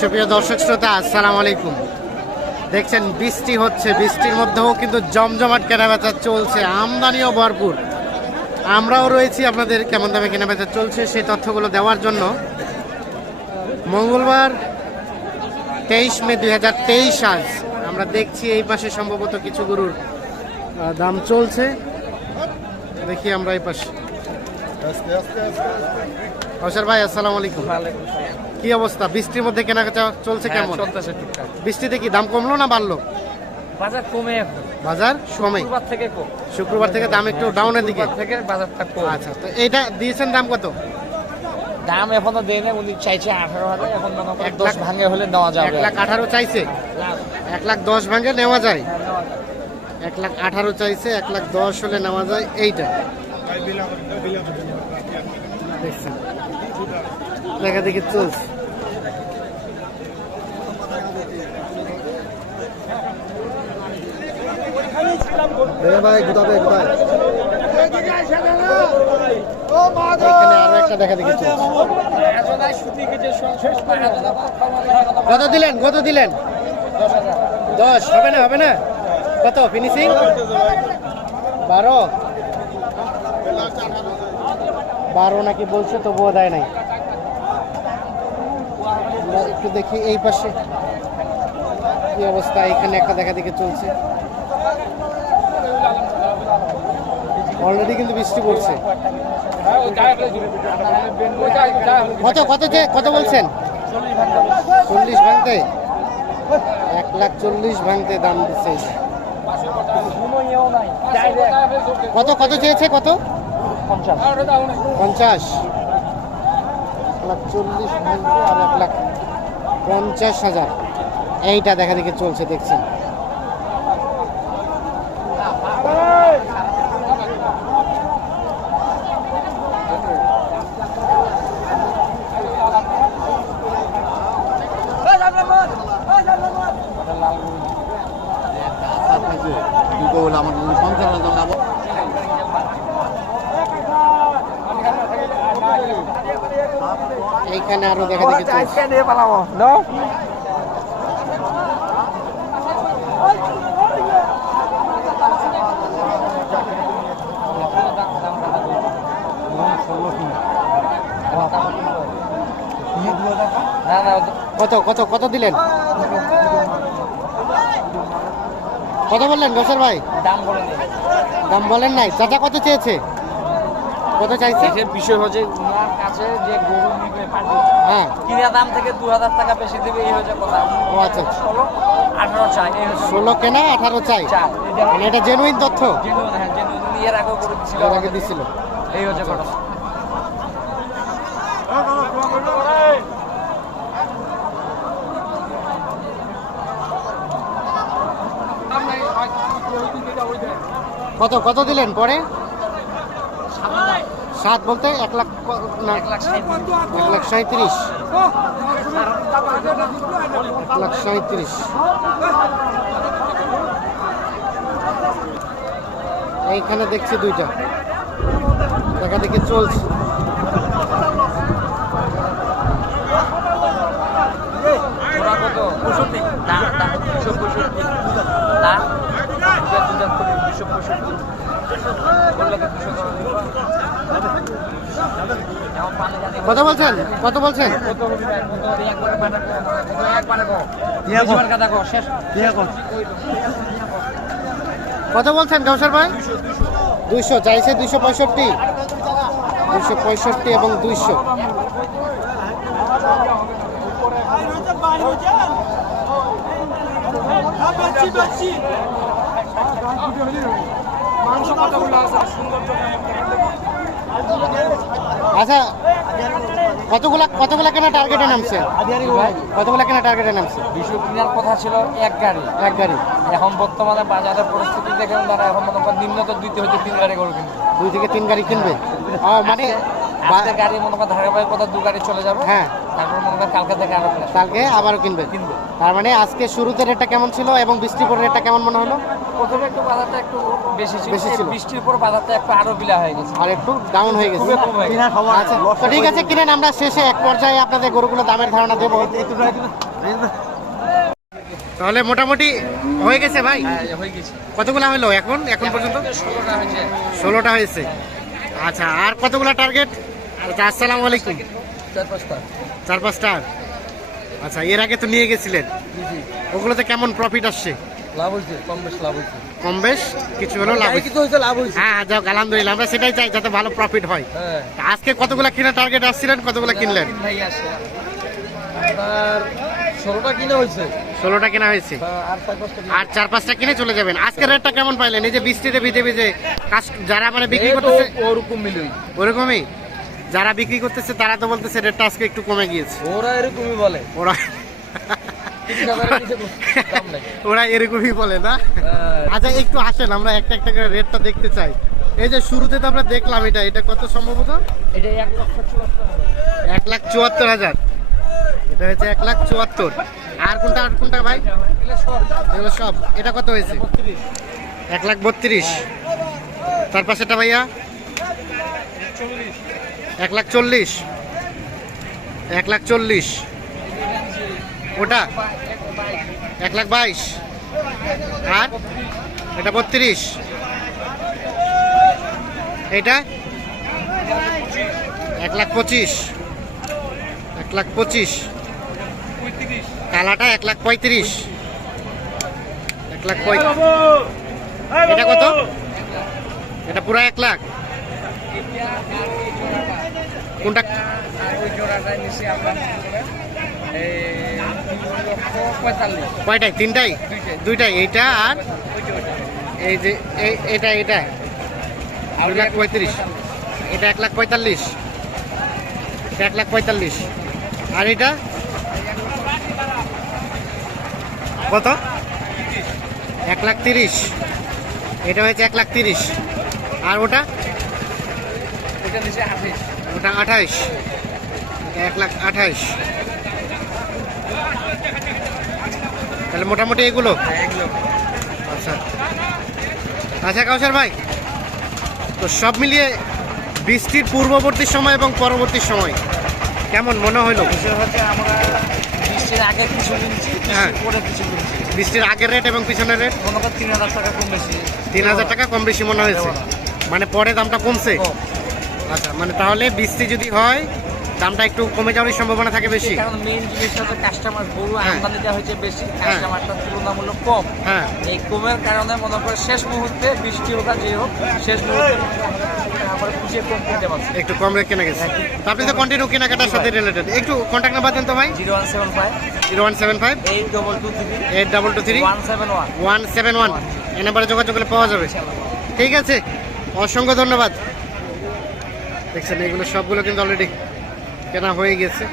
সুপ্রিয় দর্শক শ্রোতা আসসালামু আলাইকুম। দেখছেন বৃষ্টি হচ্ছে বৃষ্টির মধ্যেও কিন্তু জমজমাট কেনাবেচা চলছে আমদানিও ভরপুর। আমরাও রয়েছি আপনাদের কেমন দামে কেনাবেচা চলছে সেই তথ্যগুলো দেওয়ার জন্য। মঙ্গলবার তেইশ মে দুই হাজার তেইশ আজ আমরা দেখছি এই পাশে সম্ভবত কিছু গরুর দাম চলছে। দেখি আমরা এই পাশে। কৌশল ভাই আসসালামু আলাইকুম। কি অবস্থা? বৃষ্টির মধ্যে কেনাকাটা চলছে হ্যাঁ, কেমন? চলতেছে টুকটাক বৃষ্টিতে কি দাম কমলো না বাড়লো? বাজার কমে এখন। বাজার কমে। শুক্রবার থেকে কম। শুক্রবার থেকে দাম একটু ডাউনের দিকে। থেকে বাজারটা কম। আচ্ছা তো এইটা দিয়েছেন দাম কত? দাম এখনও দেয় না উনি চাইছে আঠারো হাজার এখন মনে করেন এক দশ লাখ- ভাঙে হলে নেওয়া এক লাখ আঠারো চাইছে? এক লাখ দশ ভাঙে নেওয়া যায়? এক লাখ আঠারো চাইছে এক লাখ দশ হলে নেওয়া যায় এইটা। দেখা দেখি চলছে। ভাই কত দিলেন কত দিলেন? দশ হবে না হবে না? কত ফিনিশিং বারো? বারো নাকি বলছে তবুও দেয় নাই। একটু দেখি এই পাশে। কি অবস্থা এখানে একটা দেখা দেখে চলছে। অলরেডি কিন্তু বৃষ্টি পড়ছে। কত কত যে কত বলছেন? চল্লিশ ভাঙতে। এক লাখ চল্লিশ ভাঙতে দাম দিচ্ছে। কত কত চেয়েছে কত? পঞ্চাশ। লাখ চল্লিশ ভাঙতে আর এক লাখ পঞ্চাশ হাজার। এইটা দেখা দেখে চলছে দেখছেন দুটো হলো আমার পঞ্চাশ হাজার টাকা এইখানে আরও দেখা দেখে না কত কত কত দিলেন? কত বললেন গোসর ভাই? দাম দাম বলেন নাই। চাচা কত চেয়েছে? কত চাইছে এটার বিষয় হচ্ছে উনার কাছে যে গরু নিবে পাটি হ্যাঁ কিনা দাম থেকে দু হাজার টাকা বেশি দিবে এই হচ্ছে কথা ও আচ্ছা ষোলো আঠারো চাই এই হচ্ছে ষোলো কেনা আঠারো চাই চাই এটা মানে এটা জেনুইন তথ্য জেনুইন হ্যাঁ জেনুইন এর আগেও করে দিছিল এর আগে দিছিল এই হচ্ছে ঘটনা কত কত দিলেন পরে সাত বলতে এক লাখ না এক লাখ সাঁত্রিশ এক লাখ সাঁত্রিশ এইখানে দেখছি দুইটা। দেখা দেখি চলছে দুশো পঁয়ষট্টি? কত বলছেন কত বলছেন কত বলছেন কাউসার ভাই দুইশো চাইছে দুইশো পঁয়ষট্টি দুইশো পঁয়ষট্টি এবং দুইশো আচ্ছা কতগুলা কতগুলা কেনা টার্গেটে নামছে? কতগুলা কেনা টার্গেটে নামছে? দুশো কেনার কথা ছিল এক গাড়ি। এক গাড়ি। এখন বর্তমানে বাজারের পরিস্থিতি দেখে তারা এখন মনে করেন নিম্নত দিতে হচ্ছে তিন গাড়ি করে কিনবে। দুই থেকে তিন গাড়ি কিনবে। মানে গাড়ি মনে করেন ধারাবাহিক কথা দু গাড়ি চলে যাবে। হ্যাঁ। কালকে থেকে কালকে আবারও কিনবে? কিনবো। তার মানে আজকে শুরুতে রেটটা কেমন ছিল এবং বৃষ্টির পর রেটটা কেমন মনে হলো? প্রথমে একটু বাজারটা একটু বেশি ছিল। বেশি ছিল। বৃষ্টির পর বাজারটা একটু আরও বিলা হয়ে গেছে। আর একটু ডাউন হয়ে গেছে। আচ্ছা তো ঠিক আছে কিনেন আমরা শেষে এক পর্যায়ে আপনাদের গরুগুলো দামের ধারণা দেবো। তাহলে মোটামুটি হয়ে গেছে ভাই? হ্যাঁ, হয়ে গেছে। কতগুলো হলো এখন? এখন পর্যন্ত? ষোলোটা হয়েছে। ষোলোটা হয়েছে। আচ্ছা আর কতগুলো টার্গেট আচ্ছা আসসালামু আলাইকুম। চার পাঁচটা। চার পাঁচটা? আচ্ছা এর আগে তো নিয়ে গেছিলেন। ওগুলোতে কেমন প্রফিট আসছে? লাভ হয়েছে কম বেশ লাভ হয়েছে। কম বেশ কিছু হলেও লাভ হয়েছে। কিছু লাভ হয়েছে। হ্যাঁ যাক আলহামদুলিল্লাহ আমরা সেটাই চাই যাতে ভালো প্রফিট হয়। হ্যাঁ। আজকে কতগুলো কিনা টার্গেট আসছিলেন কতগুলো কিনলেন? ষোলোটা কিনে হয়েছে। ষোলোটা কেনা হয়েছে। আর চার পাঁচটা কিনে চলে যাবেন। আজকের রেটটা কেমন পাইলেন? এই যে বৃষ্টিতে ভিজে ভিজে যারা মানে বিক্রি করতেছে ওরকম মিলুই ওরকমই? যারা বিক্রি করতেছে তারা তো বলতেছে রেটটা আজকে একটু কমে গিয়েছে। ওরা এরকমই বলে। ওরা ওরা এরকমই বলে না? হ্যাঁ, আচ্ছা একটু আসেন আমরা একটা একটা করে রেটটা দেখতে চাই। এই যে শুরুতে তো আমরা দেখলাম এটা এটা কত সম্ভবত? এটা এক লক্ষ চুয়াত্তর। এক লাখ চুয়াত্তর হাজার। এটা হচ্ছে এক লাখ চুয়াত্তর। আর কোনটা আর কোনটা ভাই? এগুলো সব। এটা কত হয়েছে? এক লাখ বত্রিশ। তার পাশেটা ভাইয়া? এক লাখ চল্লিশ। এক লাখ চল্লিশ। ওটা? এক লাখ বাইশ। আর? এটা বত্রিশ। এটা এক লাখ পঁচিশ। এক লাখ পঁচিশ। কালাটা এক লাখ পঁয়ত্রিশ। এক লাখ পঁয়ত্রিশ। এটা কত? এটা পুরো এক লাখ। পঁয়তাল্লিশ কয়টাই? তিনটাই? দুইটাই। এইটা আর এই যে এটা এটা। দুই লাখ পঁয়ত্রিশ। এটা এক লাখ পঁয়তাল্লিশ। এক লাখ পঁয়তাল্লিশ। আর এটা কত? এক লাখ তিরিশ। এটা হয়েছে এক লাখ তিরিশ। আর ওটা? ওইটা নিচে আঠাইশ ওটা আঠাইশ। এক লাখ আঠাইশ। তাহলে মোটামুটি এগুলো? আচ্ছা। আচ্ছা কাউসার ভাই তো সব মিলিয়ে বৃষ্টির পূর্ববর্তী সময় এবং পরবর্তী সময় কেমন মনে হইল আমরা বৃষ্টির আগে কিছু কিনছি হ্যাঁ। বৃষ্টির পরে কিছু কিনছি। বৃষ্টির আগের রেট এবং পিছনের রেট মনে কর তিন হাজার টাকা কম বেশি। তিন হাজার টাকা কম বেশি মনে হয়েছে। মানে পরে দামটা কমছে? কম। আচ্ছা মানে তাহলে বৃষ্টি যদি হয় দামটা একটু কমে যাওয়ার সম্ভাবনা থাকে বেশি? কারণ মেইন জিনিস হচ্ছে কাস্টমার গরু হ্যাঁ। আমদানিটা হয়েছে বেশি কাস্টমারটা তুলনামূলক কম। হ্যাঁ। এই কমের কারণে মনে করে শেষ মুহূর্তে বৃষ্টি হোক যে হোক শেষ মুহূর্তে একটু কম রেট কেনা গেছে। আপনি তো কন্টিনিউ কেনাকাটার সাথে রিলেটেড একটু কন্ট্যাক্ট নাম্বার দেন তো ভাই। Zero one seven five. Zero one seven five. Eight double two three. Eight double two three. One seven one. One seven one. এই নাম্বারে যোগাযোগ করলে পাওয়া যাবে। ঠিক আছে। অসংখ্য ধন্যবাদ। দেখছেন এগুলো সবগুলো কিন্তু অলরেডি কেনা হয়ে গেছে।